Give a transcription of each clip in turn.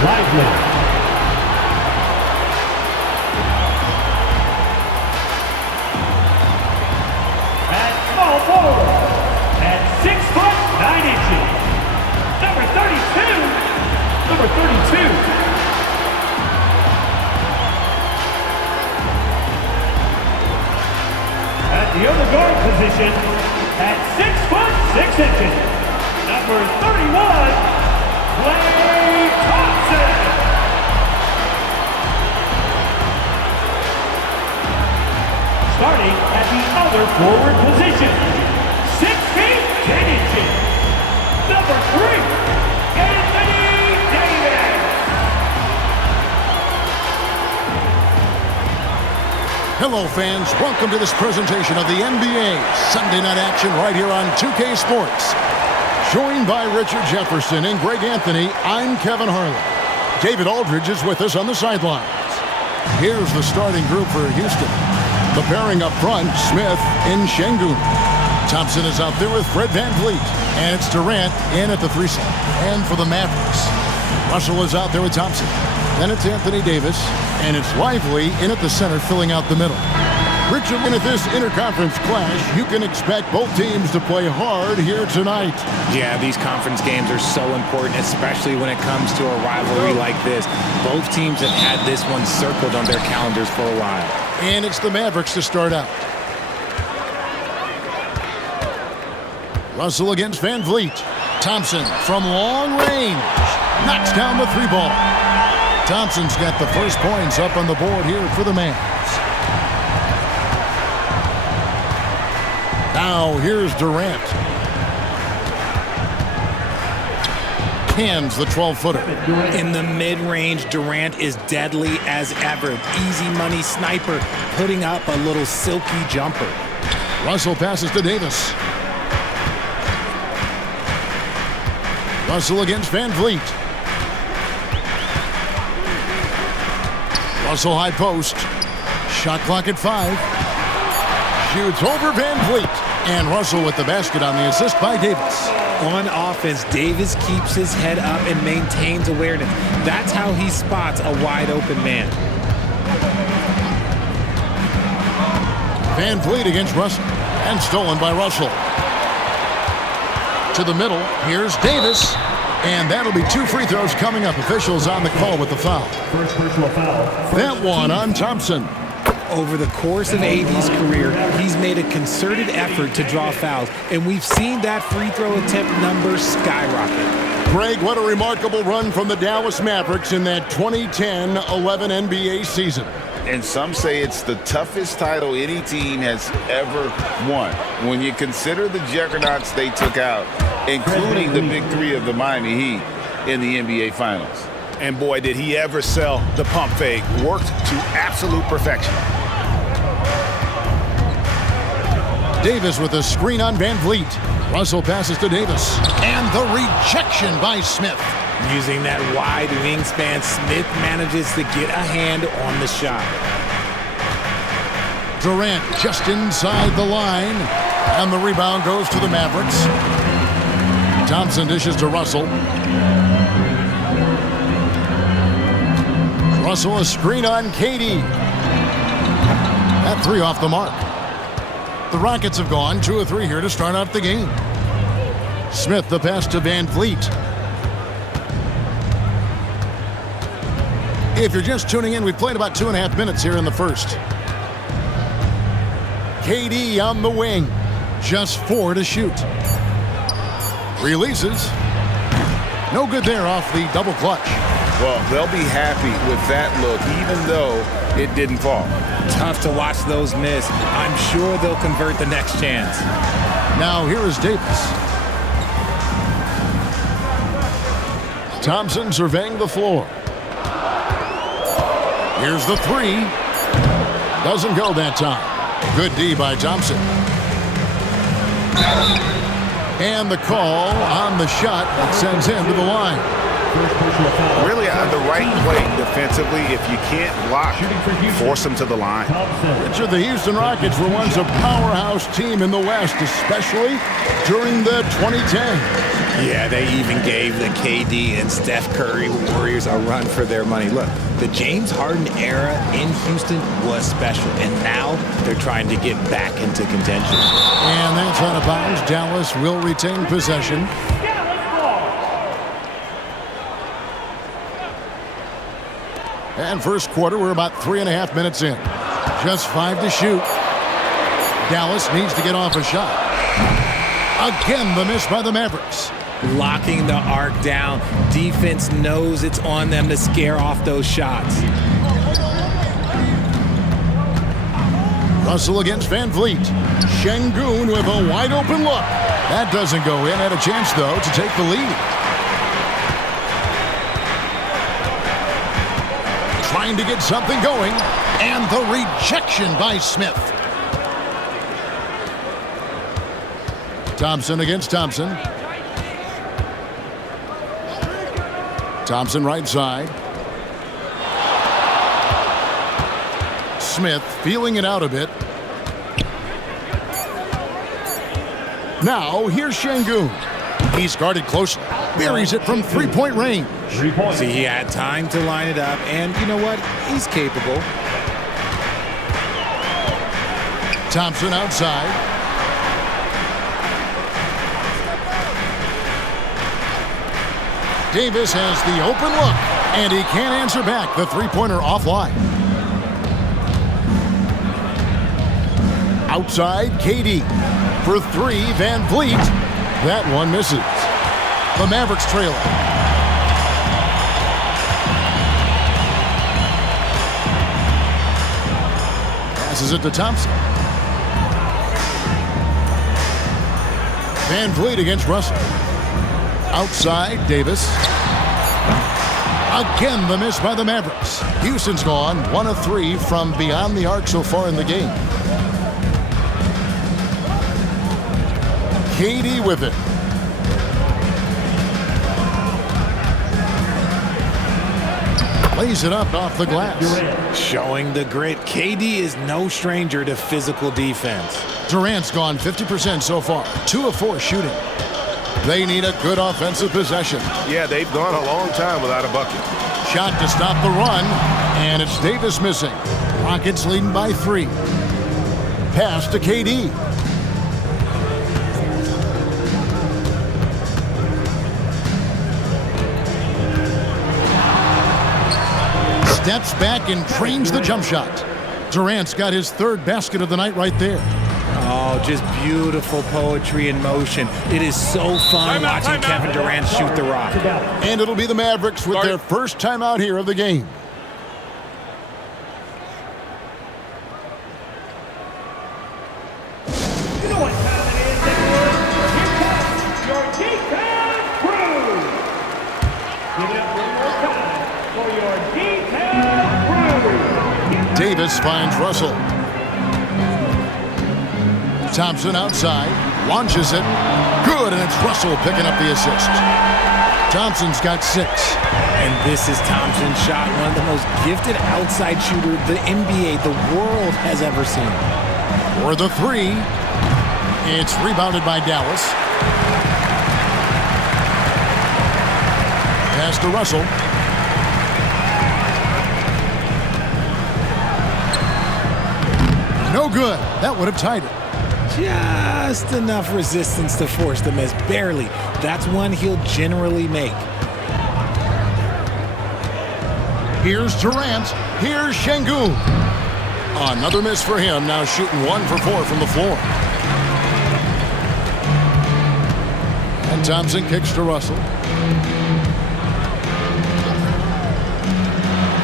Lively. At small forward, at 6 foot 9 inches, number 32. At the other guard position, at 6 foot 6 inches, number 31, Clay Thompson. Starting at the other forward position, 6 feet 10 inches, number 3, Anthony Davis. Hello, fans. Welcome to this presentation of the NBA Sunday Night Action right here on 2K Sports. Joined by Richard Jefferson and Greg Anthony, I'm Kevin Harlan. David Aldridge is with us on the sidelines. Here's the starting group for Houston. The pairing up front, Smith and Şengün. Thompson is out there with Fred VanVleet. And it's Durant in at the 3 slot. And for the Mavericks, Russell is out there with Thompson. Then it's Anthony Davis. And it's Lively in at the center, filling out the middle. Richard, and at this interconference clash, you can expect both teams to play hard here tonight. Yeah, these conference games are so important, especially when it comes to a rivalry like this. Both teams have had this one circled on their calendars for a while. And it's the Mavericks to start out. Russell against VanVleet. Thompson from long range. Knocks down the 3 ball. Thompson's got the first points up on the board here for the Mavs. Now here's Durant. Hands the 12-footer. In the mid-range, Durant is deadly as ever. Easy money sniper, putting up a little silky jumper. Russell passes to Davis. Russell against VanVleet. Russell high post. Shot clock at 5. Shoots over VanVleet. And Russell with the basket on the assist by Davis. On offense, Davis keeps his head up and maintains awareness. That's how he spots a wide-open man. VanVleet against Russell. And stolen by Russell. To the middle. Here's Davis. And that'll be 2 free throws coming up. Officials on the call with the foul. First personal foul. That one on Thompson. Over the course of AD's career, he's made a concerted effort to draw fouls, and we've seen that free throw attempt number skyrocket. Greg, what a remarkable run from the Dallas Mavericks in that 2010-11 NBA season. And some say it's the toughest title any team has ever won. When you consider the juggernauts they took out, including the big 3 of the Miami Heat in the NBA Finals. And boy, did he ever sell the pump fake. Worked to absolute perfection. Davis with a screen on VanVleet. Russell passes to Davis. And the rejection by Smith. Using that wide wingspan, Smith manages to get a hand on the shot. Durant just inside the line. And the rebound goes to the Mavericks. Thompson dishes to Russell. Russell a screen on KD. That 3 off the mark. The Rockets have gone 2 of 3 here to start out the game. Smith the pass to VanVleet. If you're just tuning in, we've played about 2.5 minutes here in the first. KD on the wing. Just 4 to shoot. Releases. No good there off the double clutch. Well, they'll be happy with that look, even though it didn't fall. Tough to watch those miss. I'm sure they'll convert the next chance. Now here is Davis. Thompson surveying the floor. Here's the 3. Doesn't go that time. Good D by Thompson. And the call on the shot that sends him to the line. First personal foul. Really the right play defensively. If you can't block, force them to the line. Richard, the Houston Rockets were once a powerhouse team in the West, especially during the 2010s. Yeah, they even gave the KD and Steph Curry Warriors a run for their money. Look, the James Harden era in Houston was special, and now they're trying to get back into contention. And that's out of bounds. Dallas will retain possession. And first quarter, we're about 3.5 minutes in. Just 5 to shoot. Dallas needs to get off a shot. Again, the miss by the Mavericks. Locking the arc down. Defense knows it's on them to scare off those shots. Russell against Van Vliet. Şengün with a wide open look. That doesn't go in. Had a chance, though, to take the lead. Trying to get something going. And the rejection by Smith. Thompson against Thompson. Thompson right side. Smith feeling it out a bit. Now here's Şengün. He's guarded closely. Buries it from three-point range. 3 points. See, he had time to line it up, and you know what? He's capable. Thompson outside. Davis has the open look, and he can't answer back. The three-pointer offline. Outside, KD. For three, Van Vliet. That one misses. The Mavericks trailing. Passes it to Thompson. Van Vliet against Russell. Outside, Davis. Again, the miss by the Mavericks. Houston's gone 1 of 3 from beyond the arc so far in the game. KD with it. Lays it up off the glass. Showing the grit. KD is no stranger to physical defense. Durant's gone 50% so far. 2 of 4 shooting. They need a good offensive possession. Yeah, they've gone a long time without a bucket. Shot to stop the run, and it's Davis missing. Rockets leading by 3. Pass to KD. Steps back and trains the jump shot. Durant's got his 3rd basket of the night right there. Oh, just beautiful poetry in motion. It is so fun watching Kevin Durant shoot the rock. And it'll be the Mavericks with their first timeout here of the game. You know what time it is, everyone? Here comes your defense crew. Give it up one more time for your defense crew. Davis finds Russell. Thompson outside, launches it. Good, and it's Russell picking up the assist. Thompson's got 6. And this is Thompson's shot, one of the most gifted outside shooter the NBA, the world has ever seen. For the 3, it's rebounded by Dallas. Pass to Russell. No good. That would have tied it. Just enough resistance to force the miss. Barely. That's one he'll generally make. Here's Durant. Here's Şengün. Another miss for him. Now shooting 1 for 4 from the floor. And Thompson kicks to Russell.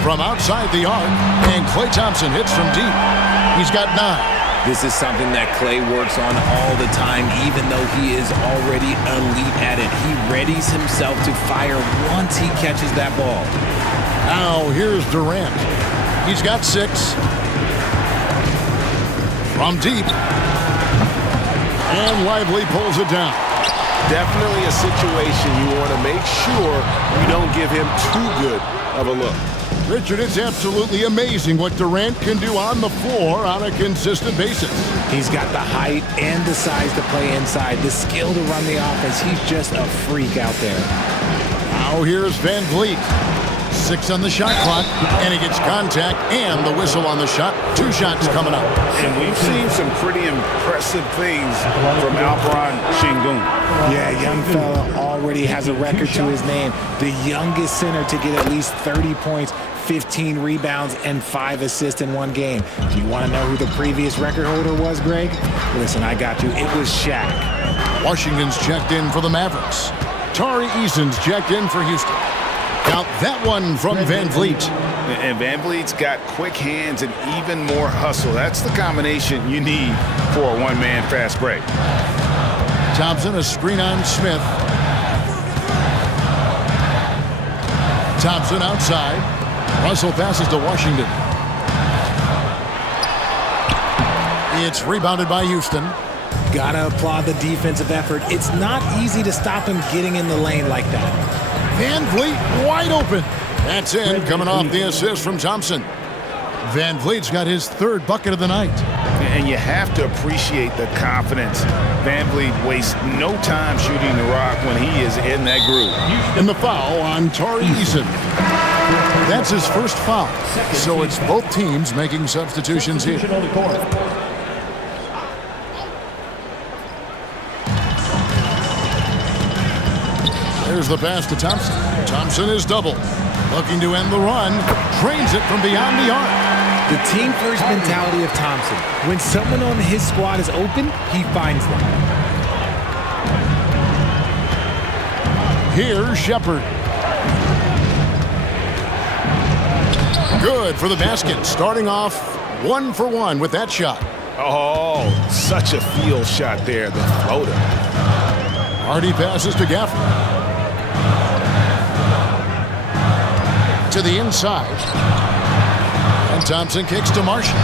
From outside the arc. And Klay Thompson hits from deep. He's got 9. This is something that Klay works on all the time, even though he is already elite at it. He readies himself to fire once he catches that ball. Now here's Durant. He's got 6. From deep. And Lively pulls it down. definitely a situation you want to make sure you don't give him too good of a look. Richard, it's absolutely amazing what Durant can do on the floor on a consistent basis. He's got the height and the size to play inside, the skill to run the offense. He's just a freak out there. Now here's Van Vliet. 6 on the shot clock, and he gets contact and the whistle on the shot. 2 shots coming up. And we've seen some pretty impressive things from Alperon Şengün. Yeah, young fella already has a record to his name. The youngest center to get at least 30 points, 15 rebounds, and 5 assists in one game. Do you want to know who the previous record holder was, Greg? Listen, I got you. It was Shaq. Washington's checked in for the Mavericks. Tari Eason's checked in for Houston. Count that one from Van Vliet. And Van Vliet's got quick hands and even more hustle. That's the combination you need for a one-man fast break. Thompson, a screen on Smith. Thompson outside. Russell passes to Washington. It's rebounded by Houston. Gotta applaud the defensive effort. It's not easy to stop him getting in the lane like that. Van Vliet wide open. That's in, coming off the assist from Thompson. Van Vliet's got his 3rd bucket of the night. And you have to appreciate the confidence. Van Vliet wastes no time shooting the rock when he is in that groove. And the foul on Tari Eason. That's his first foul. So it's both teams making substitutions here. There's the pass to Thompson. Thompson is double. Looking to end the run. Drains it from beyond the arc. The team-first mentality of Thompson. When someone on his squad is open, he finds them. Here's Shepard. Good for the basket. Starting off 1 for 1 with that shot. Oh, such a field shot there, the floater. Hardy passes to Gafford. To the inside. And Thompson kicks to Marshall.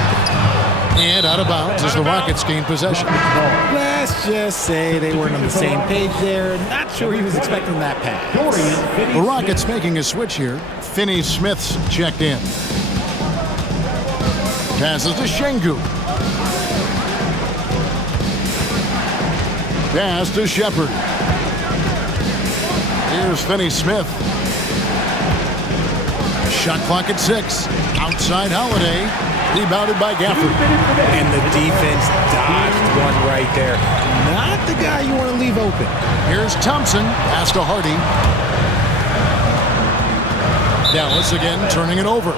And out of bounds as the Rockets gain possession. Let's just say they weren't on the same page there. Not sure he was expecting that pass. The Rockets making a switch here. Finney-Smith's checked in. Passes to Şengün. Pass to Shepard. Here's Finney-Smith. Shot clock at 6. Outside Holiday. Rebounded by Gafford. And the defense dodged one right there. Not the guy you want to leave open. Here's Thompson. Pass to Hardy. Dallas again turning it over.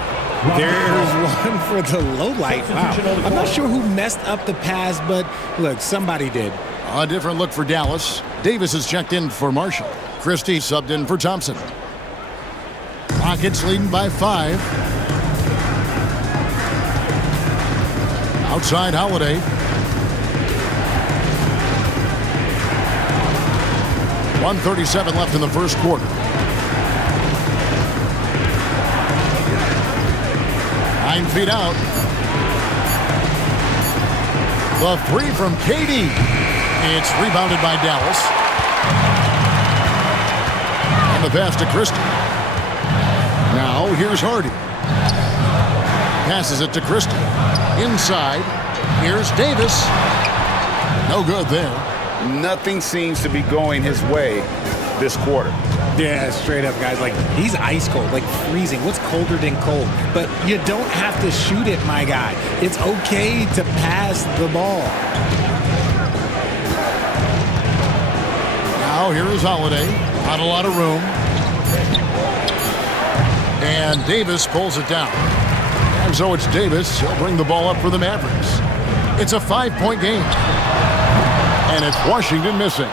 There's one for the low light. Wow. I'm not sure who messed up the pass, but look, somebody did. A different look for Dallas. Davis is checked in for Marshall. Christie subbed in for Thompson. Rockets leading by 5. Outside Holiday. .137 left in the first quarter. 9 feet out. The 3 from KD. It's rebounded by Dallas. And the pass to Christie. Now here's Hardy. Passes it to Christie. Inside. Here's Davis. No good there. Nothing seems to be going his way this quarter. Yeah, straight up, guys. Like, he's ice cold, like freezing. What's colder than cold? But you don't have to shoot it, my guy. It's okay to pass the ball. Now here is Holiday. Not a lot of room. And Davis pulls it down. And so it's Davis. He'll bring the ball up for the Mavericks. It's a 5-point game. And it's Washington missing.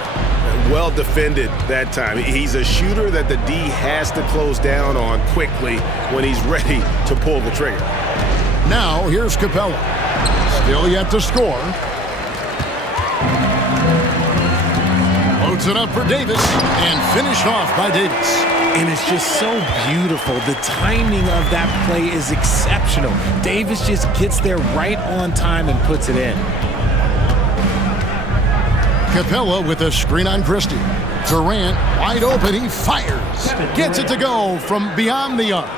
Well defended that time. He's a shooter that the D has to close down on quickly when he's ready to pull the trigger. Now here's Capella. Still yet to score. Loads it up for Davis and finished off by Davis. And it's just so beautiful. The timing of that play is exceptional. Davis just gets there right on time and puts it in. Capella with a screen on Christie. Durant, wide open, he fires. Gets it to go from beyond the arc.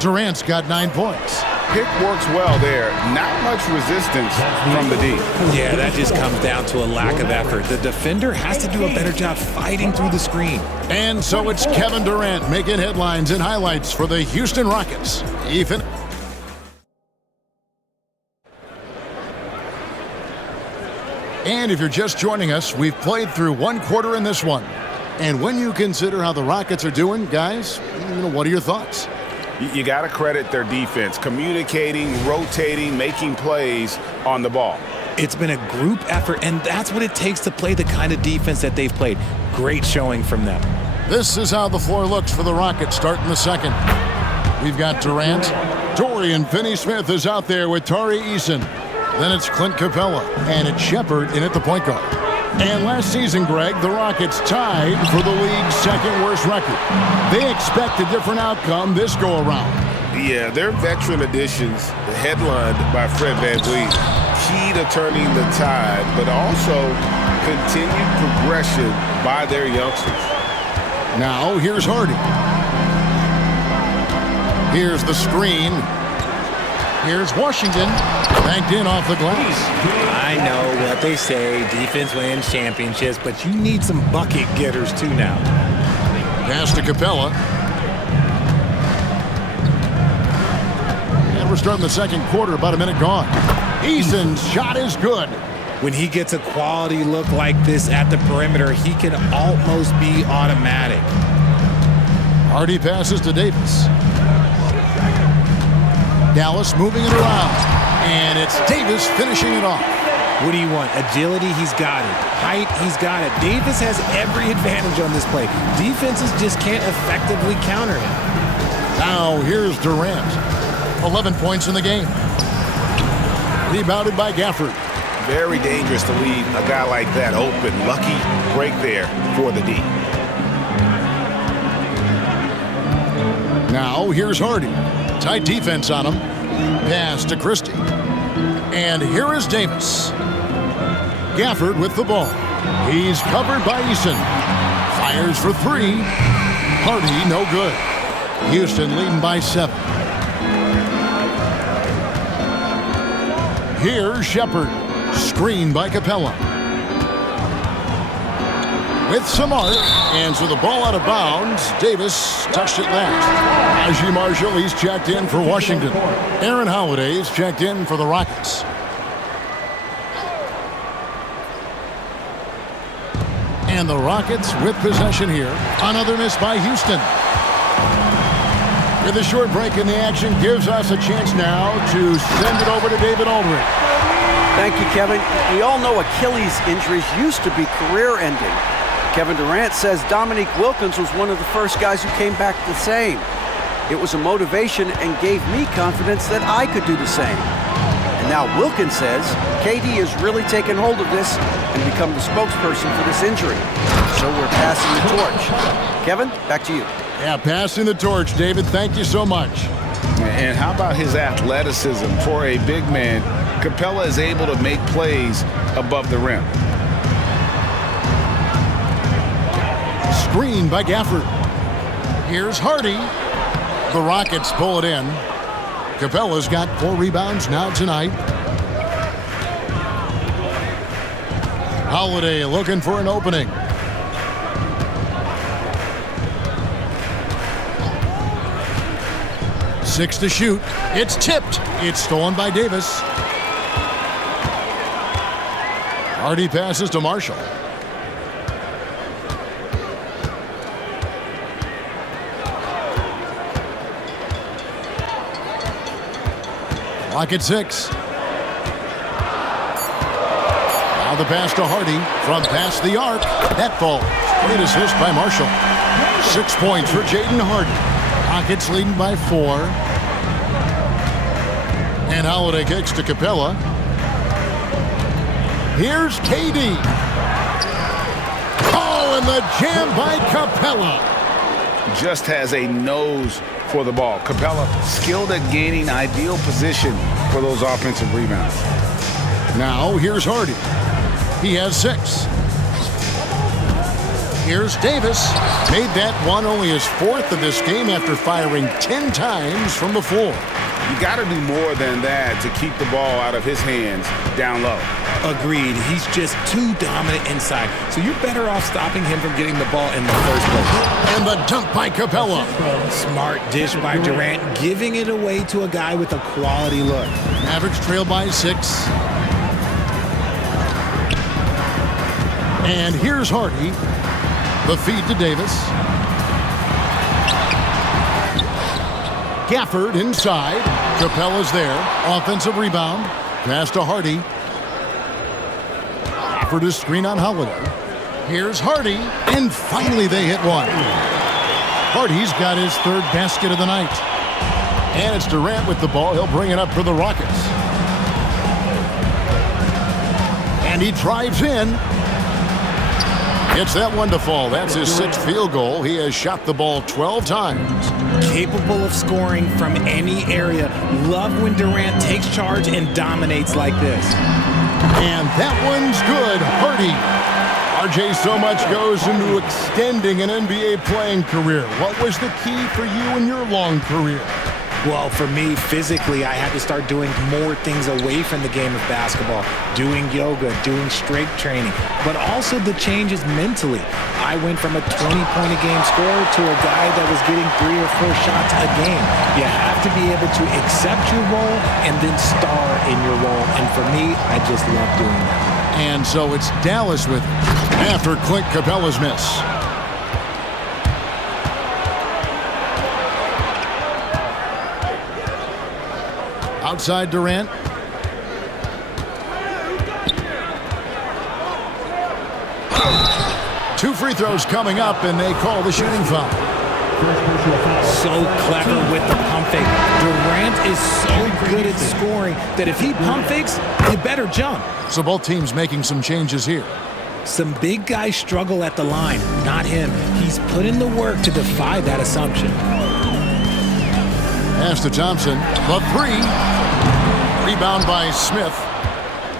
Durant's got 9 points. Pick works well there. Not much resistance from the D. Yeah, that just comes down to a lack of effort. The defender has to do a better job fighting through the screen. And so it's Kevin Durant making headlines and highlights for the Houston Rockets. And if you're just joining us, we've played through 1 quarter in this one. And when you consider how the Rockets are doing, guys, what are your thoughts? You got to credit their defense, communicating, rotating, making plays on the ball. It's been a group effort, and that's what it takes to play the kind of defense that they've played. Great showing from them. This is how the floor looks for the Rockets starting the second. We've got Durant. Dorian Finney-Smith is out there with Tari Eason. Then it's Clint Capella, and it's Shepard in at the point guard. And last season, Greg, the Rockets tied for the league's second-worst record. They expect a different outcome this go-around. Yeah, their veteran additions, headlined by Fred VanVleet, key to turning the tide, but also continued progression by their youngsters. Now, here's Hardy. Here's the screen. Here's Washington, banked in off the glass. I know what they say, defense wins championships, but you need some bucket getters too now. Pass to Capella. And we're starting the second quarter, about a minute gone. Eason's shot is good. When he gets a quality look like this at the perimeter, he can almost be automatic. Hardy passes to Davis. Dallas moving it around. And it's Davis finishing it off. What do you want? Agility, he's got it. Height, he's got it. Davis has every advantage on this play. Defenses just can't effectively counter him. Now here's Durant. 11 points in the game. Rebounded by Gafford. Very dangerous to leave a guy like that open. Lucky break there for the D. Now here's Hardy. Tight defense on him. Pass to Christie. And here is Davis. Gafford with the ball. He's covered by Eason. Fires for 3. Hardy no good. Houston leading by 7. Here's Shepard. Screened by Capella. With some art, and so the ball out of bounds. Davis touched it last. Najee Marshall, he's checked in for Washington. Aaron Holiday's checked in for the Rockets. And the Rockets with possession here. Another miss by Houston. With a short break in the action, gives us a chance now to send it over to David Aldridge. Thank you, Kevin. We all know Achilles injuries used to be career-ending. Kevin Durant says Dominique Wilkins was one of the first guys who came back the same. It was a motivation and gave me confidence that I could do the same. And now Wilkins says KD has really taken hold of this and become the spokesperson for this injury. So we're passing the torch. Kevin, back to you. Yeah, passing the torch, David. Thank you so much. And how about his athleticism for a big man? Capella is able to make plays above the rim. Screen by Gafford. Here's Hardy. The Rockets pull it in. Capella's got 4 rebounds now tonight. Holiday looking for an opening. Six to shoot. It's tipped. It's stolen by Davis. Hardy passes to Marshall. Clock at 6. Now the pass to Hardy from past the arc. That falls. Great assist by Marshall. 6 points for Jaden Hardy. Rockets leading by 4. And Holiday kicks to Capella. Here's KD. Oh, and the jam by Capella. Just has a nose for the ball. Capella skilled at gaining ideal position for those offensive rebounds. Now here's Hardy. He has 6. Here's Davis. Made that one only his 4th of this game after firing 10 times from the floor. You got to do more than that to keep the ball out of his hands down low. Agreed. He's just too dominant inside. So you're better off stopping him from getting the ball in the first place. And the dunk by Capella. Smart dish by Durant, giving it away to a guy with a quality look. Mavericks trail by 6. And here's Hardy. The feed to Davis. Gafford inside. Capella's there. Offensive rebound. Pass to Hardy. Gafford is screen on Holiday. Here's Hardy. And finally they hit one. Hardy's got his 3rd basket of the night. And it's Durant with the ball. He'll bring it up for the Rockets. And he drives in. Gets that one to fall. That's his 6th field goal. He has shot the ball 12 times. Capable of scoring from any area. Love when Durant takes charge and dominates like this. And that one's good. Hardy. RJ, so much goes into extending an NBA playing career. What was the key for you in your long career? Well, for me, physically, I had to start doing more things away from the game of basketball, doing yoga, doing strength training, but also the changes mentally. I went from a 20-point-a-game scorer to a guy that was getting 3 or 4 shots a game. You have to be able to accept your role and then star in your role, and for me, I just love doing that. And so it's Dallas with it after Clint Capella's miss. Outside Durant. Two free throws coming up, and they call the shooting foul. So clever with the pump fake. Durant is so good at scoring that if he pump fakes, you better jump. So both teams making some changes here. Some big guys struggle at the line, not him. He's put in the work to defy that assumption. Pass to Thompson. The 3. Rebound by Smith.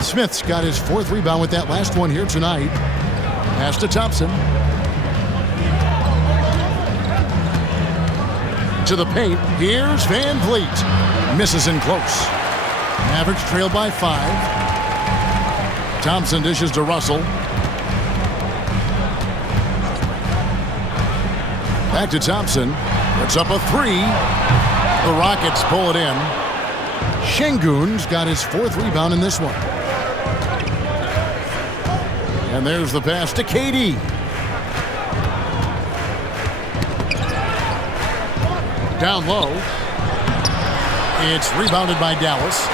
Smith's got his 4th rebound with that last one here tonight. Pass to Thompson. To the paint. Here's Van Vliet. Misses in close. Mavericks trail by 5. Thompson dishes to Russell. Back to Thompson. Puts up a 3. The Rockets pull it in. Şengün's got his 4th rebound in this one. And there's the pass to KD. Down low. It's rebounded by Dallas.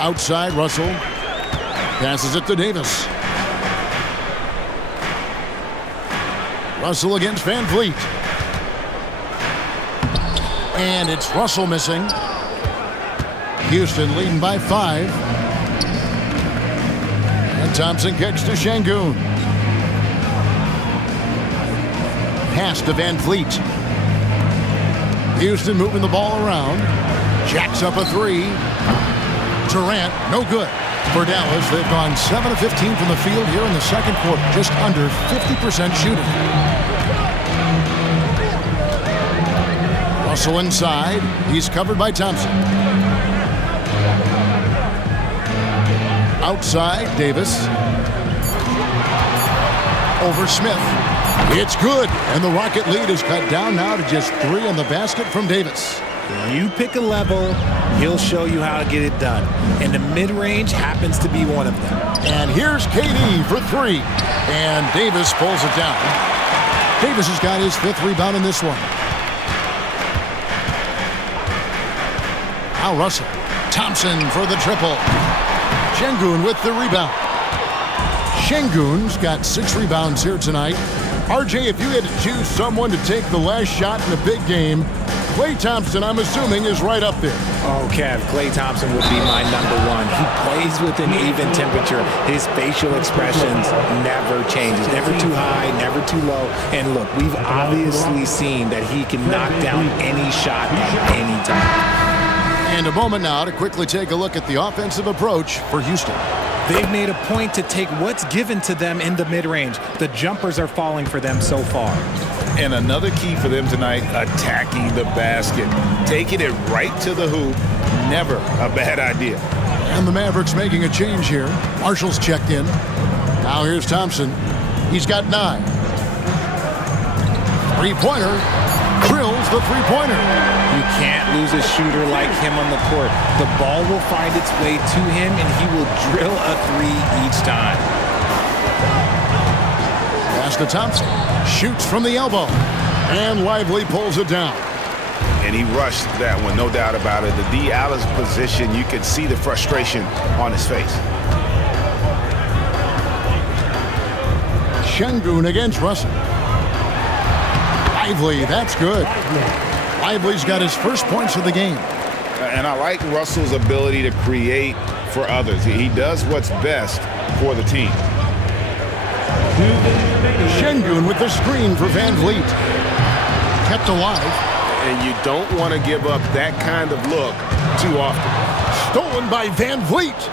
Outside, Russell. Passes it to Davis. Russell against Van Vliet. And it's Russell missing. Houston leading by 5. And Thompson kicks to Şengün. Pass to Van Vliet. Houston moving the ball around. Jacks up a 3. Durant, no good. For Dallas, they've gone 7 of 15 from the field here in the second quarter. Just under 50% shooting. Russell inside. He's covered by Thompson. Outside, Davis. Over Smith. It's good. And the Rocket lead is cut down now to just 3 on the basket from Davis. You pick a level, he'll show you how to get it done. And the mid-range happens to be one of them. And here's KD for 3. And Davis pulls it down. Davis has got his 5th rebound in this one. Now Russell. Thompson for the triple. Şengün with the rebound. Şengün's got 6 rebounds here tonight. RJ, if you had to choose someone to take the last shot in a big game, Klay Thompson, I'm assuming, is right up there. Oh, Kev, Klay Thompson would be my number 1. He plays with an even temperature. His facial expressions never changes. Never too high, never too low. And look, we've obviously seen that he can knock down any shot at any time. And a moment now to quickly take a look at the offensive approach for Houston. They've made a point to take what's given to them in the mid-range. The jumpers are falling for them so far. And another key for them tonight, attacking the basket. Taking it right to the hoop, never a bad idea. And the Mavericks making a change here. Marshall's checked in. Now here's Thompson. He's got 9. Three-pointer. Drills the three-pointer. You can't lose a shooter like him on the court. The ball will find its way to him, and he will drill a 3 each time. Pass to Thompson. Shoots from the elbow. And Lively pulls it down. And he rushed that one, no doubt about it. The D out of position, you could see the frustration on his face. Şengün against Russell. Lively, that's good. Lively's got his first points of the game. And I like Russell's ability to create for others. He does what's best for the team. Şengün with the screen for Van Vliet. Kept alive. And you don't want to give up that kind of look too often. Stolen by Van Vliet.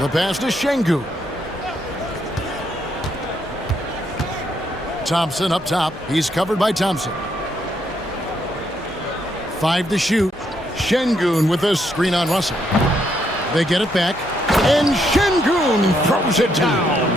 The pass to Şengün. Thompson up top. He's covered by Thompson. 5 to shoot. Şengün with a screen on Russell. They get it back. And Şengün throws it down.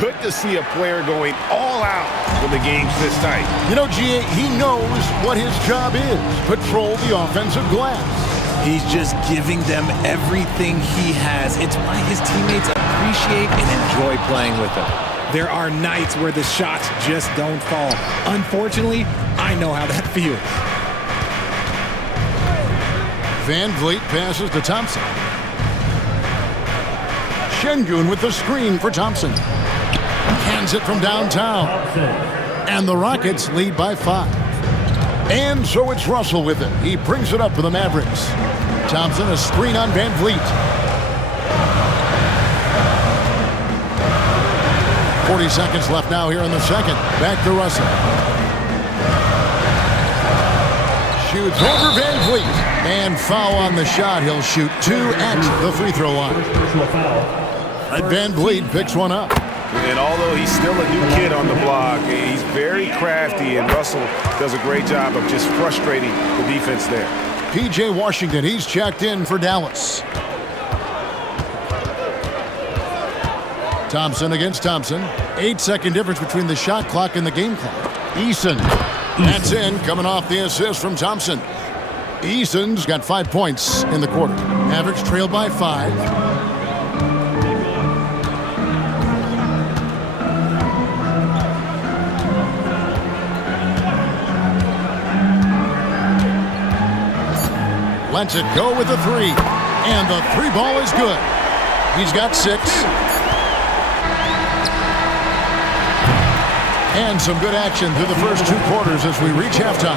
Good to see a player going all out when the game's this tight. You know, G.A., he knows what his job is. Patrol the offensive glass. He's just giving them everything he has. It's why his teammates appreciate and enjoy playing with him. There are nights where the shots just don't fall. Unfortunately, I know how that feels. Van Vliet passes to Thompson. Şengün with the screen for Thompson. Hands it from downtown. And the Rockets lead by 5. And so it's Russell with it. He brings it up for the Mavericks. Thompson, a screen on Van Vliet. 40 seconds left now here in the second. Back to Russell. Shoots over Van Vliet. And foul on the shot. He'll shoot 2 at the free throw line. Van Vliet picks one up. And although he's still a new kid on the block, he's very crafty, and Russell does a great job of just frustrating the defense there. P.J. Washington, he's checked in for Dallas. Thompson against Thompson. 8-second difference between the shot clock and the game clock. Eason. That's in, coming off the assist from Thompson. Eason's got 5 points in the quarter. Mavericks trail by 5. Lets it go with the 3. And the 3 ball is good. He's got 6. And some good action through the first 2 quarters as we reach halftime.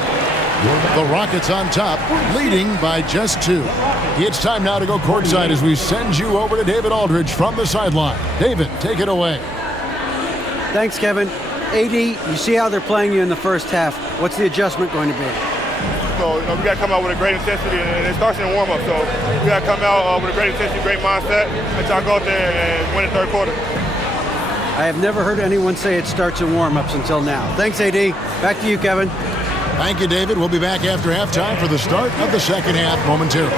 The Rockets on top, leading by just 2. It's time now to go courtside as we send you over to David Aldridge from the sideline. David, take it away. Thanks, Kevin. AD, you see how they're playing you in the first half. What's the adjustment going to be? So, we got to come out with a great intensity, and it starts in warm-up. So, we got to come out with a great intensity, great mindset, and try to go out there and win the third quarter. I have never heard anyone say it starts in warm-ups until now. Thanks, AD. Back to you, Kevin. Thank you, David. We'll be back after halftime for the start of the second half momentarily.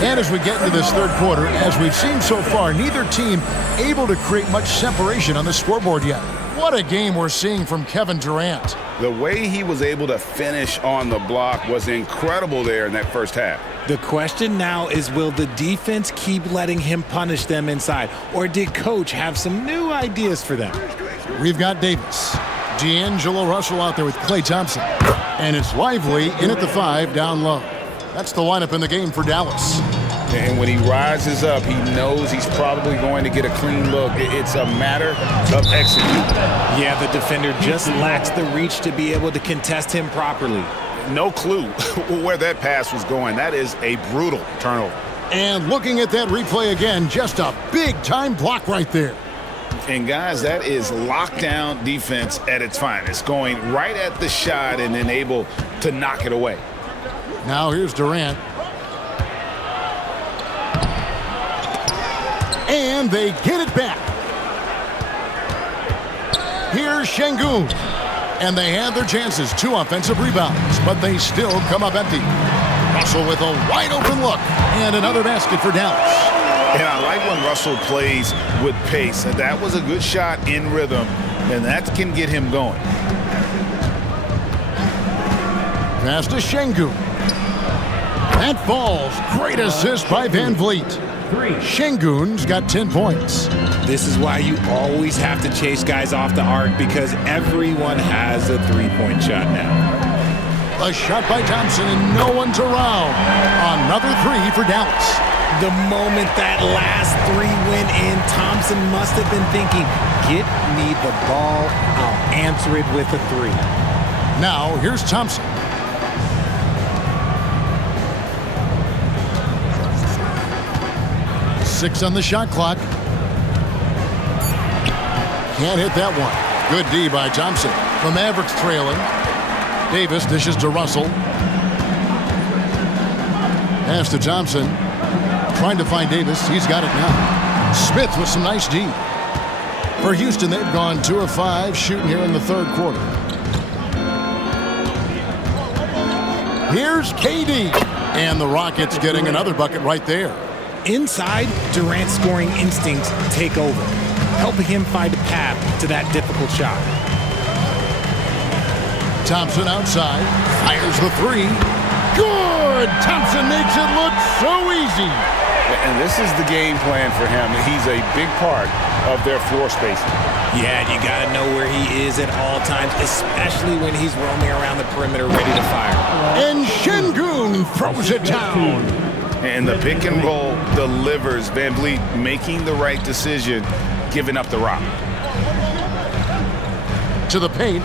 And as we get into this third quarter, as we've seen so far, neither team able to create much separation on the scoreboard yet. What a game we're seeing from Kevin Durant. The way he was able to finish on the block was incredible there in that first half. The question now is, will the defense keep letting him punish them inside, or did Coach have some new ideas for them? We've got Davis, D'Angelo Russell out there with Klay Thompson. And it's Lively in at the 5 down low. That's the lineup in the game for Dallas. And when he rises up, he knows he's probably going to get a clean look. It's a matter of executing. Yeah, the defender just lacks the reach to be able to contest him properly. No clue where that pass was going. That is a brutal turnover. And looking at that replay again, just a big-time block right there. And guys, that is lockdown defense at its finest, going right at the shot and then able to knock it away. Now here's Durant. And they get it back. Here's Şengün. And they had their chances, 2 offensive rebounds, but they still come up empty. Russell with a wide-open look, and another basket for Dallas. And I like when Russell plays with pace. That was a good shot in rhythm, and that can get him going. Pass to Şengün. That falls. Great assist by Van Vliet. Şengün's got 10 points. This is why you always have to chase guys off the arc, because everyone has a three-point shot now. A shot by Thompson and no one's around. Another 3 for Dallas. The moment that last 3 went in, Thompson must have been thinking, get me the ball, I'll answer it with a 3. Now here's Thompson. Six on the shot clock. Can't hit that one. Good D by Thompson. The Mavericks trailing. Davis dishes to Russell. Pass to Thompson. Trying to find Davis. He's got it now. Smith with some nice D. For Houston, they've gone 2 of 5 shooting here in the third quarter. Here's KD. And the Rockets getting another bucket right there. Inside, Durant's scoring instincts take over, helping him find a path to that difficult shot. Thompson outside, fires the 3. Good! Thompson makes it look so easy. And this is the game plan for him. He's a big part of their floor spacing. Yeah, you got to know where he is at all times, especially when he's roaming around the perimeter ready to fire. And Şengün throws it down. And the pick and roll delivers. Van Vliet making the right decision, giving up the rock. To the paint.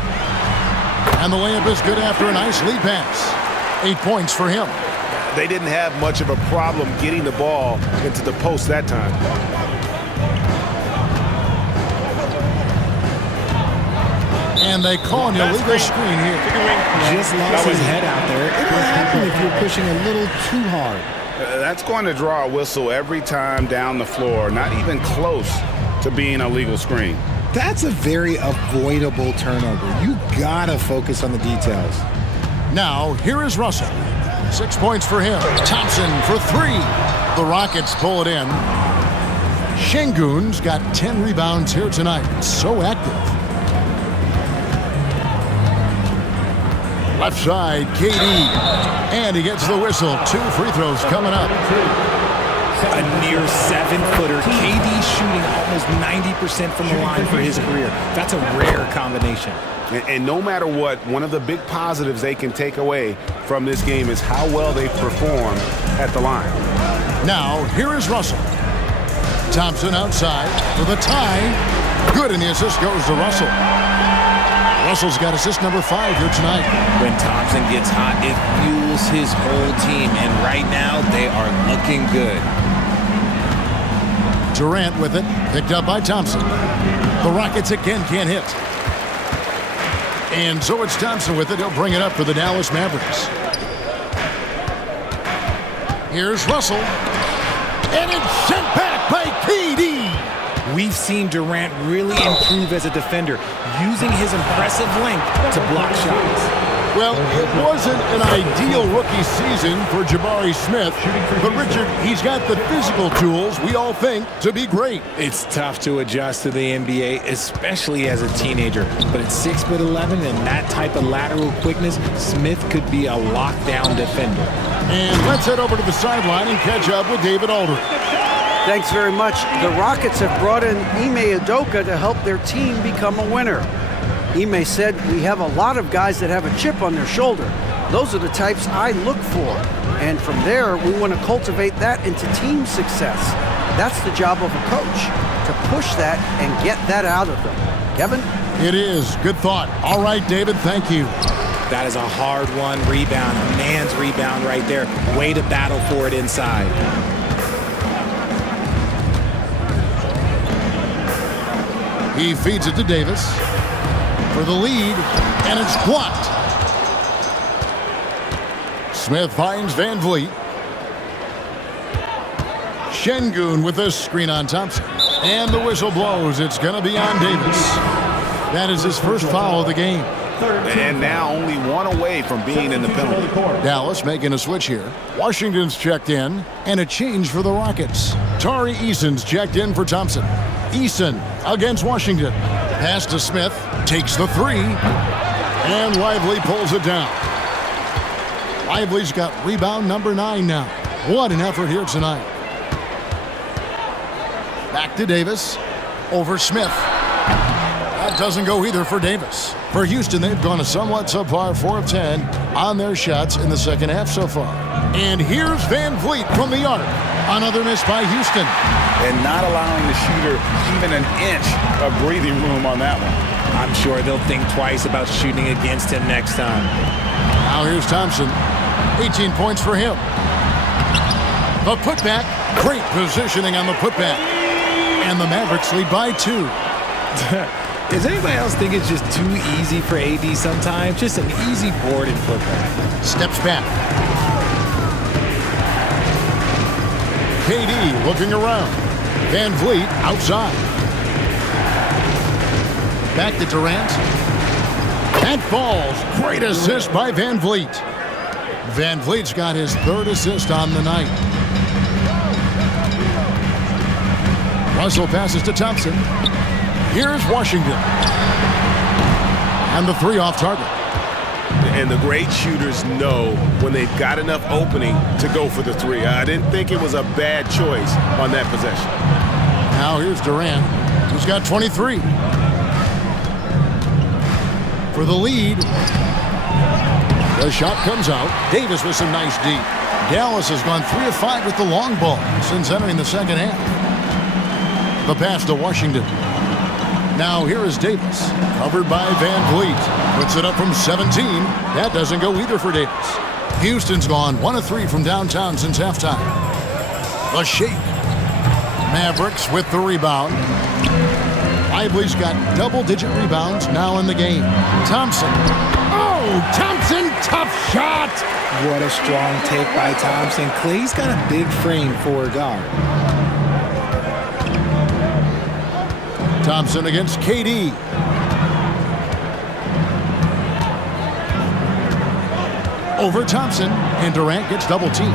And the layup is good after a nice lead pass. 8 points for him. They didn't have much of a problem getting the ball into the post that time. And they call an illegal screen here. Just lost his head out there. It will happen if you're pushing a little too hard. That's going to draw a whistle every time down the floor. Not even close to being a legal screen. That's a very avoidable turnover. You gotta focus on the details. Now, here is Russell. 6 points for him. Thompson for 3. The Rockets pull it in. Şengün's got 10 rebounds here tonight. So active. Left side, KD. And he gets the whistle. 2 free throws coming up. A near 7-footer. KD shooting almost 90% from the line for his career. That's a rare combination. And no matter what, one of the big positives they can take away from this game is how well they perform at the line. Now, here is Russell. Thompson outside for the tie. Good, and the assist goes to Russell. Russell's got assist number 5 here tonight. When Thompson gets hot, it fuels his whole team, and right now they are looking good. Durant with it, picked up by Thompson. The Rockets again can't hit. And so it's Thompson with it. He'll bring it up for the Dallas Mavericks. Here's Russell. And it's sent back by KD. We've seen Durant really improve as a defender, using his impressive length to block shots. Well, it wasn't an ideal rookie season for Jabari Smith, but Richard, he's got the physical tools we all think to be great. It's tough to adjust to the NBA, especially as a teenager. But at 6'11" and that type of lateral quickness, Smith could be a lockdown defender. And let's head over to the sideline and catch up with David Aldridge. Thanks very much. The Rockets have brought in Ime Udoka to help their team become a winner. Ime said, "We have a lot of guys that have a chip on their shoulder. Those are the types I look for. And from there, we want to cultivate that into team success. That's the job of a coach, to push that and get that out of them." Kevin? It is. Good thought. All right, David, thank you. That is a hard-won rebound, a man's rebound right there. Way to battle for it inside. He feeds it to Davis for the lead, and it's blocked. Smith finds Van Vliet. Şengün with a screen on Thompson. And the whistle blows. It's going to be on Davis. That is his first foul of the game. And now only one away from being in the penalty. Dallas making a switch here. Washington's checked in, and a change for the Rockets. Tari Eason's checked in for Thompson. Eason against Washington. Pass to Smith. Takes the three. And Lively pulls it down. Lively's got rebound number 9 now. What an effort here tonight. Back to Davis. Over Smith. That doesn't go either for Davis. For Houston, they've gone a somewhat subpar 4 of 10 on their shots in the second half so far. And here's Van Vliet from the arc. Another miss by Houston. And not allowing the shooter even an inch of breathing room on that one. I'm sure they'll think twice about shooting against him next time. Now here's Thompson. 18 points for him. The putback. Great positioning on the putback. And the Mavericks lead by 2. Does anybody else think it's just too easy for AD sometimes? Just an easy board and putback. Steps back. KD looking around. Van Vliet outside. Back to Durant. That falls. Great assist by Van Vliet. Van Vliet's got his 3rd assist on the night. Russell passes to Thompson. Here's Washington. And the 3 off target. And the great shooters know when they've got enough opening to go for the 3. I didn't think it was a bad choice on that possession. Now here's Durant, who's got 23. For the lead. The shot comes out. Davis with some nice deep. Dallas has gone 3 of 5 with the long ball since entering the second half. The pass to Washington. Now here is Davis, covered by Van Vliet. Puts it up from 17. That doesn't go either for Davis. Houston's gone 1 of 3 from downtown since halftime. The shake. Mavericks with the rebound. Lively's got double-digit rebounds now in the game. Thompson. Oh, Thompson, tough shot. What a strong take by Thompson. Clay's got a big frame for a guard. Thompson against KD. Over Thompson, and Durant gets double teamed.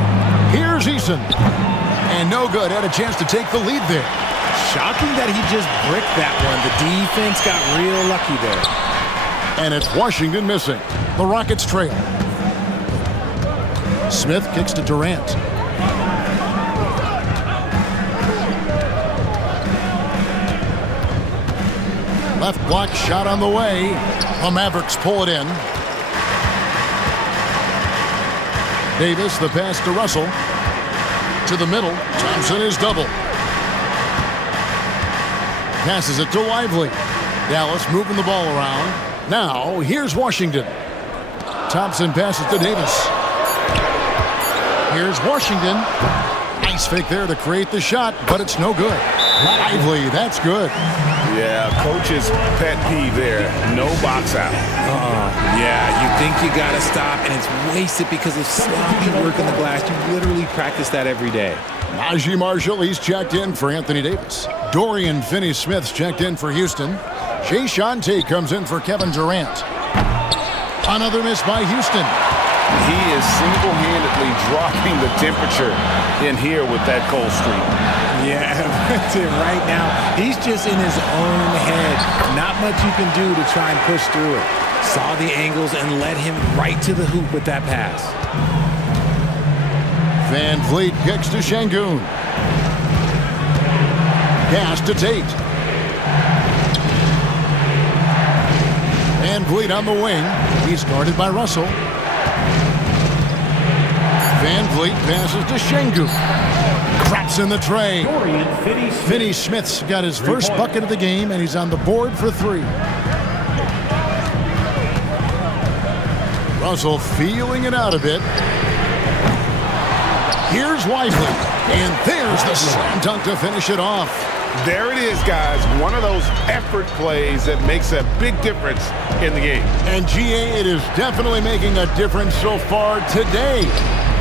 Here's Eason. And no good, had a chance to take the lead there. Shocking that he just bricked that one. The defense got real lucky there. And it's Washington missing. The Rockets trail. Smith kicks to Durant. Left block shot on the way. The Mavericks pull it in. Davis, the pass to Russell. To the middle. Thompson is double. Passes it to Lively. Dallas moving the ball around. Now, here's Washington. Thompson passes to Davis. Here's Washington. Nice fake there to create the shot, but it's no good. Lively, that's good. Yeah, coach's pet peeve there. No box out. Yeah, you think you got to stop, and it's wasted because of sloppy work on the glass. You literally practice that every day. Najee Marshall, he's checked in for Anthony Davis. Dorian Finney-Smith's checked in for Houston. Jay Shante comes in for Kevin Durant. Another miss by Houston. He is single-handedly dropping the temperature in here with that cold streak. Yeah, that's it right now. He's just in his own head. Not much you can do to try and push through it. Saw the angles and led him right to the hoop with that pass. Van Vliet kicks to Şengün. Pass to Tate. Van Vliet on the wing. He's guarded by Russell. Van Vliet passes to Şengün. Drops in the tray. Finney-Smith's got his first bucket of the game, and he's on the board for 3. Russell feeling it out a bit. Here's Wisely, and there's the slam dunk to finish it off. There it is, guys. One of those effort plays that makes a big difference in the game. And GA, it is definitely making a difference so far today.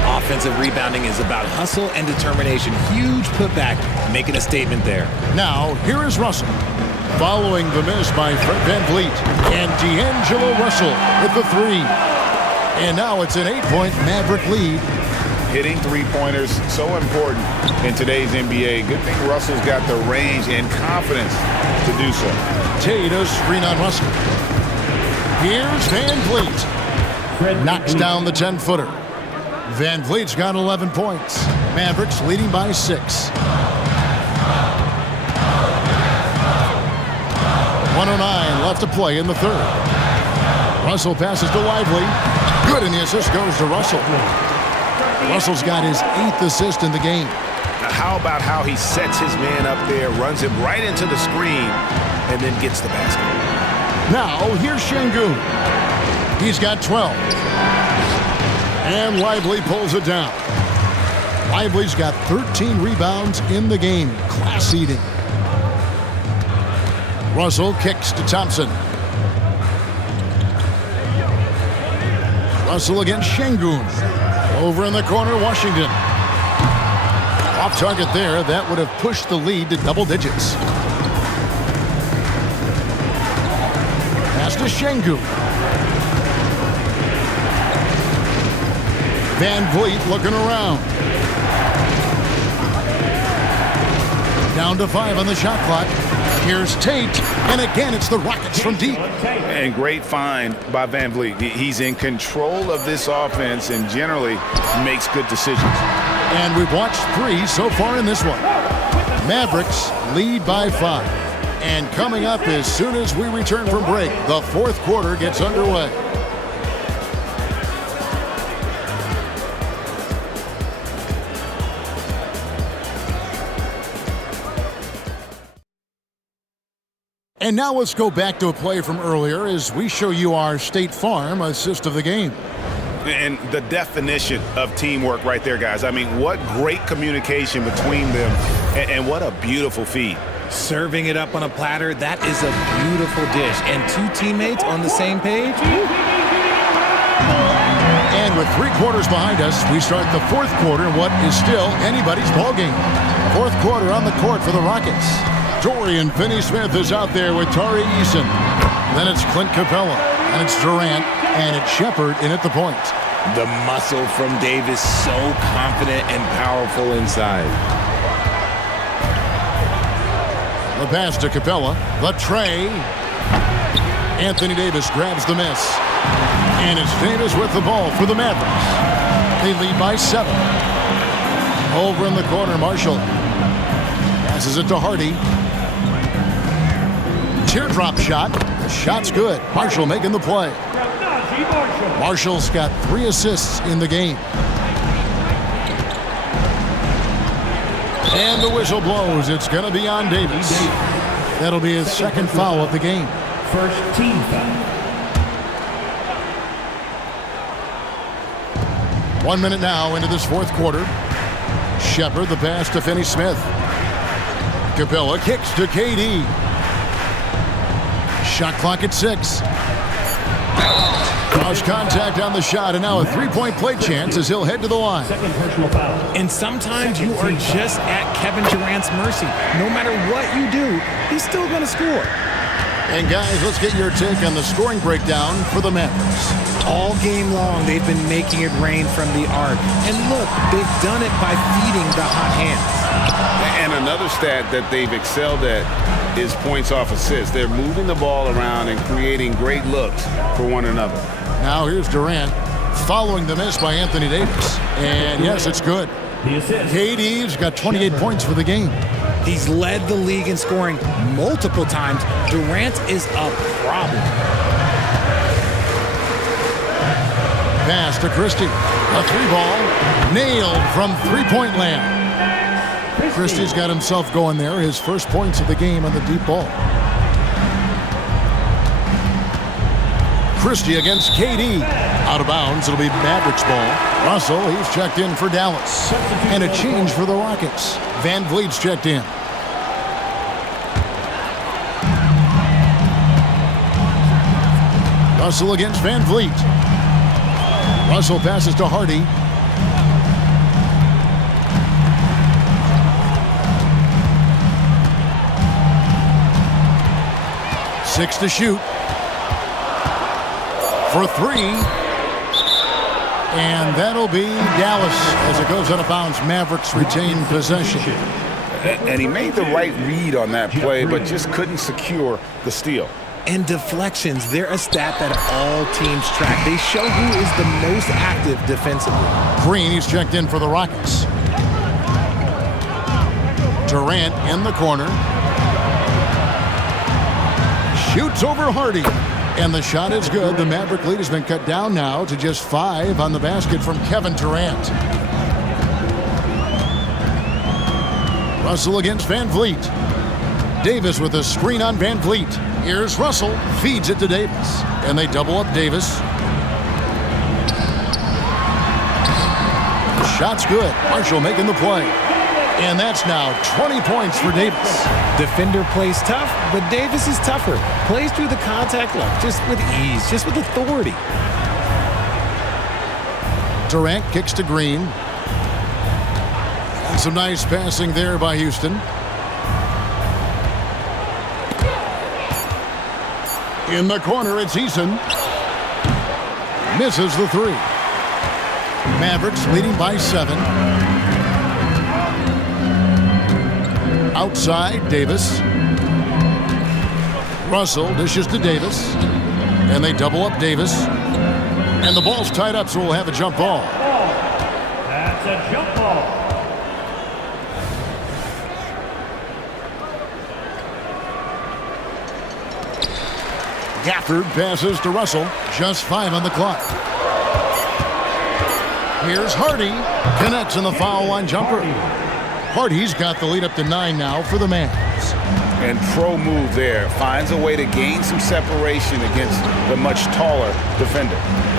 Offensive rebounding is about hustle and determination. Huge putback, making a statement there. Now, here is Russell. Following the miss by Fred Van Vliet, and D'Angelo Russell with the 3. And now it's an 8-point Maverick lead. Hitting three-pointers, so important in today's NBA. Good thing Russell's got the range and confidence to do so. Tate a screen on Russell. Here's Van Vliet. Knocks down the 10-footer. Van Vliet's got 11 points. Mavericks leading by 6. 1:09 left to play in the third. Russell passes to Lively. Good, and the assist goes to Russell. Russell's got his 8th assist in the game. Now, how about how he sets his man up there, runs him right into the screen, and then gets the basket. Now, here's Şengün. He's got 12. And Lively pulls it down. Lively's got 13 rebounds in the game. Class eating. Russell kicks to Thompson. Russell against Şengün. Over in the corner, Washington. Off target there. That would have pushed the lead to double digits. Pass to Şengün. Van Vliet looking around. Down to 5 on the shot clock. Here's Tate, and again it's the Rockets from deep. And great find by Van Vliet. He's in control of this offense and generally makes good decisions. And we've watched 3 so far in this one. Mavericks lead by 5. And coming up as soon as we return from break, the 4th quarter gets underway. And now let's go back to a play from earlier as we show you our State Farm assist of the game. And the definition of teamwork right there, guys. I mean, what great communication between them, and what a beautiful feed. Serving it up on a platter, that is a beautiful dish. And 2 teammates on the same page. And with 3 quarters behind us, we start the 4th quarter in what is still anybody's ballgame. 4th quarter on the court for the Rockets. Dorian Finney-Smith is out there with Tari Eason. Then it's Clint Capella, and it's Durant, and it's Shepard in at the point. The muscle from Davis, so confident and powerful inside. The pass to Capella, the tray. Anthony Davis grabs the miss. And it's Davis with the ball for the Mavericks. They lead by 7. Over in the corner, Marshall passes it to Hardy. Teardrop shot. The shot's good. Marshall making the play. Marshall's got 3 assists in the game. And the whistle blows. It's going to be on Davis. That'll be his 2nd foul of the game. First team foul. 1 minute now into this 4th quarter. Shepard, the pass to Finney-Smith. Capella kicks to KD. Shot clock at 6. Draws contact on the shot, and now a 3-point play chance as he'll head to the line. Second personal foul. And sometimes you are just at Kevin Durant's mercy. No matter what you do, he's still going to score. And guys, let's get your take on the scoring breakdown for the Mavericks. All game long, they've been making it rain from the arc. And look, they've done it by feeding the hot hands. And another stat that they've excelled at is points off assists. They're moving the ball around and creating great looks for one another. Now here's Durant following the miss by Anthony Davis. And yes, it's good. KD's got 28 points for the game. He's led the league in scoring multiple times. Durant is a problem. Pass to Christie. A three ball. Nailed from three-point land. Christie's got himself going there. His first points of the game on the deep ball. Christie against KD. Out of bounds. It'll be Mavericks ball. Russell, he's checked in for Dallas. And a change for the Rockets. Van Vliet's checked in. Russell against Van Vliet. Russell passes to Hardy. Six to shoot. For three. And that'll be Dallas as it goes out of bounds. Mavericks retain possession. And he made the right read on that play, but just couldn't secure the steal. And deflections, they're a stat that all teams track. They show who is the most active defensively. Green, he's checked in for the Rockets. Durant in the corner. Shoots over Hardy. And the shot is good. The Maverick lead has been cut down now to just 5 on the basket from Kevin Durant. Russell against Van Vliet. Davis with a screen on Van Vliet. Here's Russell. Feeds it to Davis. And they double up Davis. Shot's good. Marshall making the play. And that's now 20 points for Davis. Defender plays tough, but Davis is tougher. Plays through the contact look, just with ease, just with authority. Durant kicks to Green. And some nice passing there by Houston. In the corner, it's Eason. Misses the three. Mavericks leading by 7. Outside, Davis. Russell dishes to Davis. And they double up Davis. And the ball's tied up, so we'll have a jump ball. That's a jump ball. Gafford passes to Russell. Just 5 on the clock. Here's Hardy. Connects in the foul line jumper. Hardy's got the lead up to 9 now for the Mavs. And pro move there. Finds a way to gain some separation against the much taller defender.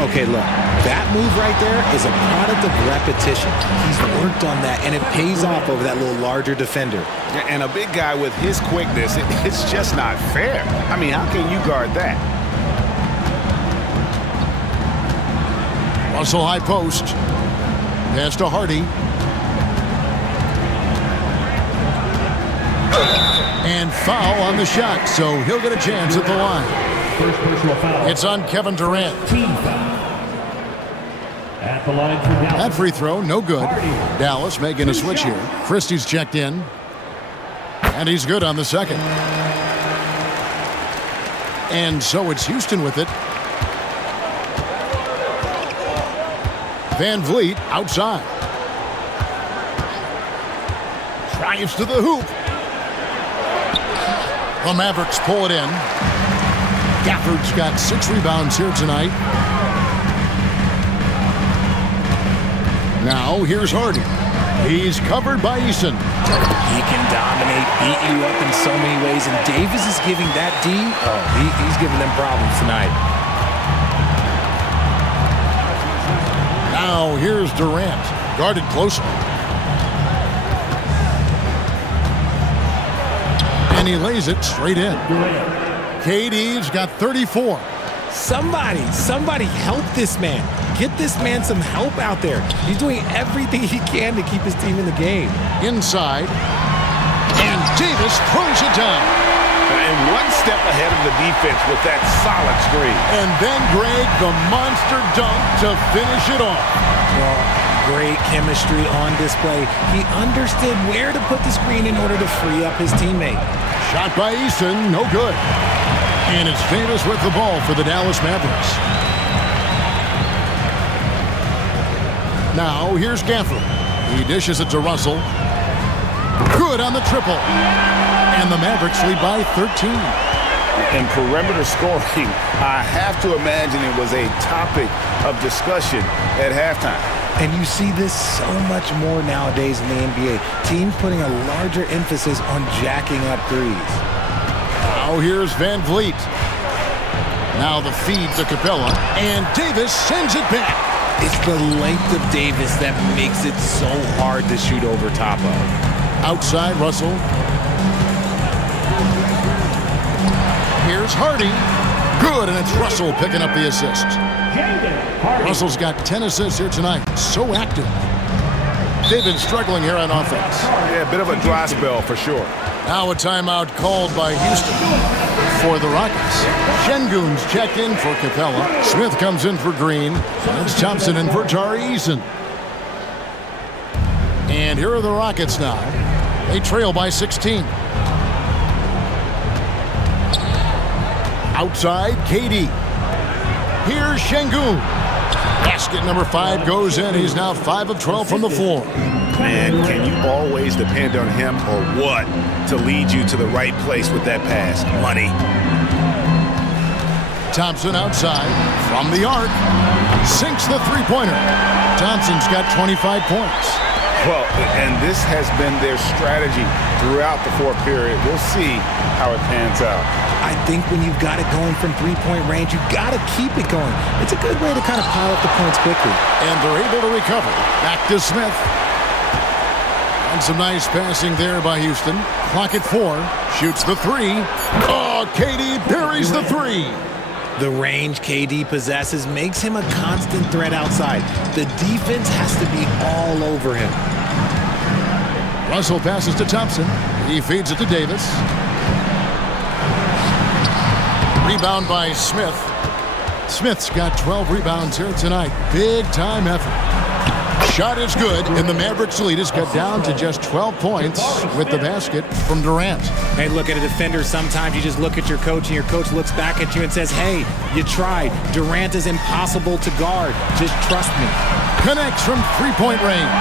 Okay, look. That move right there is a product of repetition. He's worked on that, and it pays off over that little larger defender. And a big guy with his quickness, it's just not fair. I mean, how can you guard that? Russell high post. Pass to Hardy. And foul on the shot, so he'll get a chance at the line. First personal foul. It's on Kevin Durant. Team foul. At the line for Dallas. That free throw, no good. Dallas making a switch here. Christie's checked in. And he's good on the second. And so it's Houston with it. Van Vliet outside. Drives to the hoop. The Mavericks pull it in. Gafford's got 6 rebounds here tonight. Now here's Hardy. He's covered by Eason. He can dominate, beat you up in so many ways, and Davis is giving that D. He's giving them problems tonight. Now here's Durant, guarded closely. And he lays it straight in. KD's got 34. Somebody help this man. Get this man some help out there. He's doing everything he can to keep his team in the game. Inside. And Davis throws it down. And one step ahead of the defense with that solid screen. And then, Greg, the monster dunk to finish it off. Well, great chemistry on display. He understood where to put the screen in order to free up his teammate. Shot by Eason, no good. And it's Davis with the ball for the Dallas Mavericks. Now, here's Gafford. He dishes it to Russell. Good on the triple. And the Mavericks lead by 13. In perimeter scoring, I have to imagine it was a topic of discussion at halftime. And you see this so much more nowadays in the NBA. Teams putting a larger emphasis on jacking up threes. Now here's Van Vliet. Now the feed to Capella. And Davis sends it back. It's the length of Davis that makes it so hard to shoot over top of. Outside, Russell. Here's Hardy. Good, and it's Russell picking up the assist. Russell's got 10 assists here tonight. So active. They've been struggling here on offense. Yeah, a bit of a dry spell for sure. Now a timeout called by Houston for the Rockets. Şengün's checked in for Capella. Smith comes in for Green. It's Thompson in for Tari Eason. And here are the Rockets now. They trail by 16. Outside, KD. Here's Şengün. Basket number 5 goes in. He's now 5 of 12 from the floor. Man, can you always depend on him or what to lead you to the right place with that pass? Money. Thompson outside from the arc. Sinks the three-pointer. Thompson's got 25 points. Well, and this has been their strategy throughout the fourth period. We'll see how it pans out. I think when you've got it going from three-point range, you've got to keep it going. It's a good way to kind of pile up the points quickly. And they're able to recover. Back to Smith. And some nice passing there by Houston. Clock at 4. Shoots the 3. Oh, KD buries the 3. The range KD possesses makes him a constant threat outside. The defense has to be all over him. Russell passes to Thompson. He feeds it to Davis. Rebound by Smith. Smith's got 12 rebounds here tonight. Big time effort. Shot is good, and the Mavericks lead has got down to just 12 points with the basket from Durant. Hey, look at a defender. Sometimes you just look at your coach, and your coach looks back at you and says, hey, you tried. Durant is impossible to guard. Just trust me. Connects from three-point range.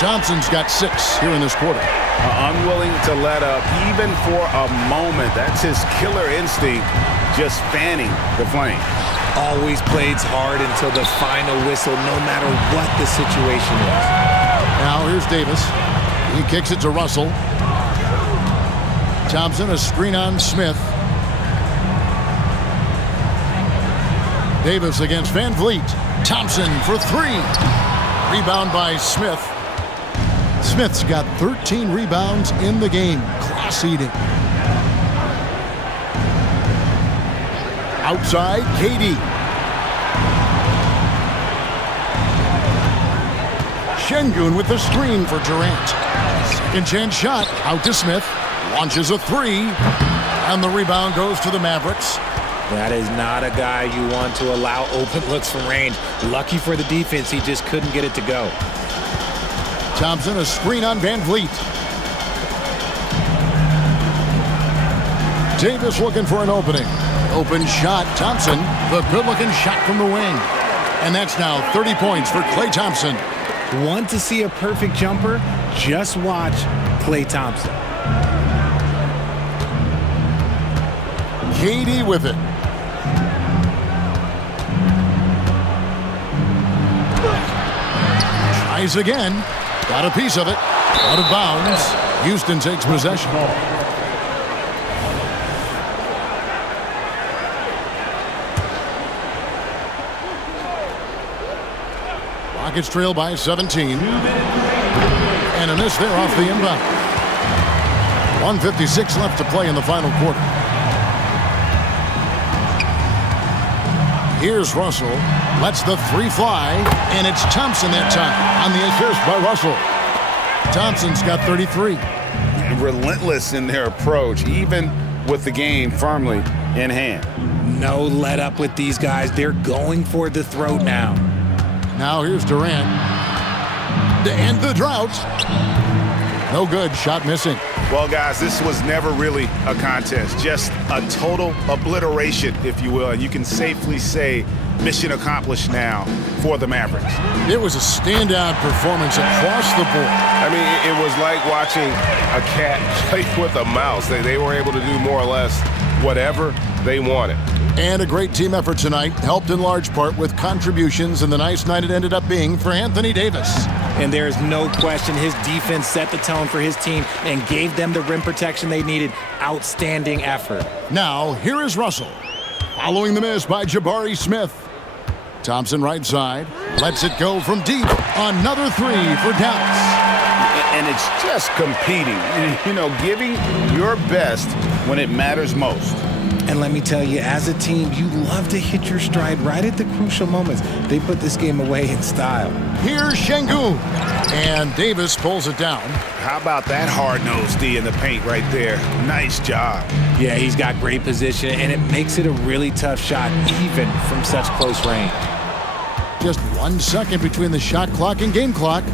Thompson's got 6 here in this quarter. Unwilling to let up even for a moment. That's his killer instinct, just fanning the flame. Always plays hard until the final whistle, no matter what the situation is. Now here's Davis. He kicks it to Russell. Thompson, a screen on Smith. Davis against Van Vliet. Thompson for 3. Rebound by Smith. Smith's got 13 rebounds in the game. Class eating. Outside, KD. Şengün with the screen for Durant. Second chance shot. Out to Smith. Launches a 3. And the rebound goes to the Mavericks. That is not a guy you want to allow open looks from range. Lucky for the defense, he just couldn't get it to go. Thompson, a screen on Van Vliet. Davis looking for an opening. Open shot, Thompson. The good-looking shot from the wing. And that's now 30 points for Klay Thompson. Want to see a perfect jumper? Just watch Klay Thompson. KD with it. Tries again. Got a piece of it. Out of bounds. Houston takes possession. Rockets trail by 17. And a miss there off the inbound. 1:56 left to play in the final quarter. Here's Russell. Lets the 3 fly. And it's Thompson that time on the assist by Russell. Thompson's got 33. And relentless in their approach, even with the game firmly in hand. No let up with these guys. They're going for the throat now. Now here's Durant to end the drought. No good. Shot missing. Well, guys, this was never really a contest. Just a total obliteration, if you will. And you can safely say mission accomplished now for the Mavericks. It was a standout performance across the board. I mean, it was like watching a cat play with a mouse. They were able to do more or less whatever they wanted. And a great team effort tonight, helped in large part with contributions, and the nice night it ended up being for Anthony Davis. And there is no question his defense set the tone for his team and gave them the rim protection they needed. Outstanding effort. Now, here is Russell. Following the miss by Jabari Smith. Thompson right side. Lets it go from deep. Another three for Dallas. And it's just competing, you know, giving your best when it matters most. And let me tell you, as a team, you love to hit your stride right at the crucial moments. They put this game away in style. Here's Şengün. And Davis pulls it down. How about that hard-nosed D in the paint right there? Nice job. Yeah, he's got great position, and it makes it a really tough shot, even from such close range. Just 1 second between the shot clock and game clock.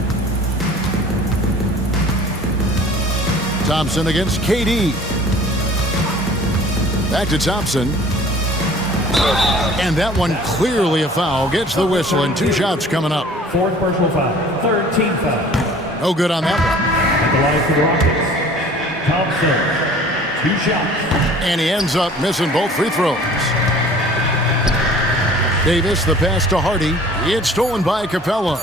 Thompson against KD. Back to Thompson. And that one clearly a foul. Gets the whistle, and 2 shots coming up. Fourth personal foul. Third team foul. No good on that one. At the line for the Rockets. Thompson. 2 shots. And he ends up missing both free throws. Davis, the pass to Hardy. It's stolen by Capella.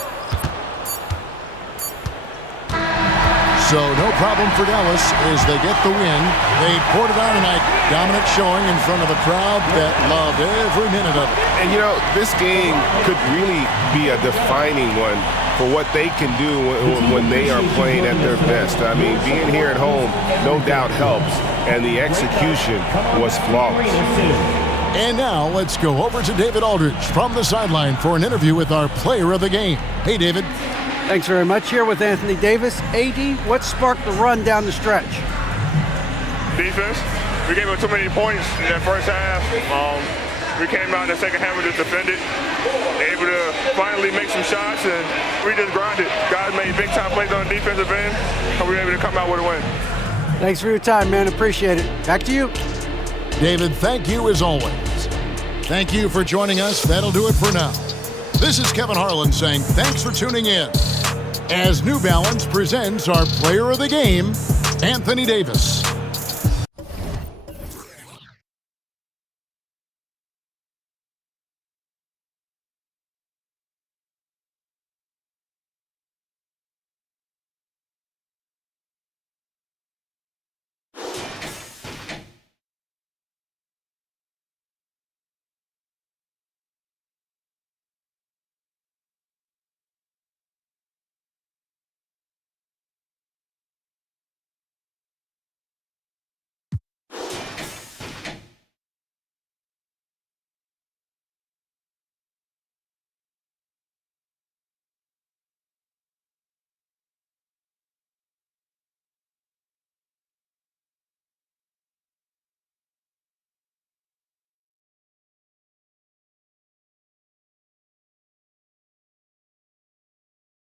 So no problem for Dallas as they get the win. They poured it on tonight. Dominant showing in front of a crowd that loved every minute of it. And, you know, this game could really be a defining one for what they can do when they are playing at their best. I mean, being here at home no doubt helps, and the execution was flawless. And now let's go over to David Aldridge from the sideline for an interview with our player of the game. Hey, David. Thanks very much. Here with Anthony Davis. AD, what sparked the run down the stretch? Defense. We gave them too many points in that first half. We came out in the second half and just defended. Able to finally make some shots, and we just grinded. Guys made big-time plays on the defensive end, and we were able to come out with a win. Thanks for your time, man. Appreciate it. Back to you. David, thank you as always. Thank you for joining us. That'll do it for now. This is Kevin Harlan saying thanks for tuning in as New Balance presents our player of the game, Anthony Davis.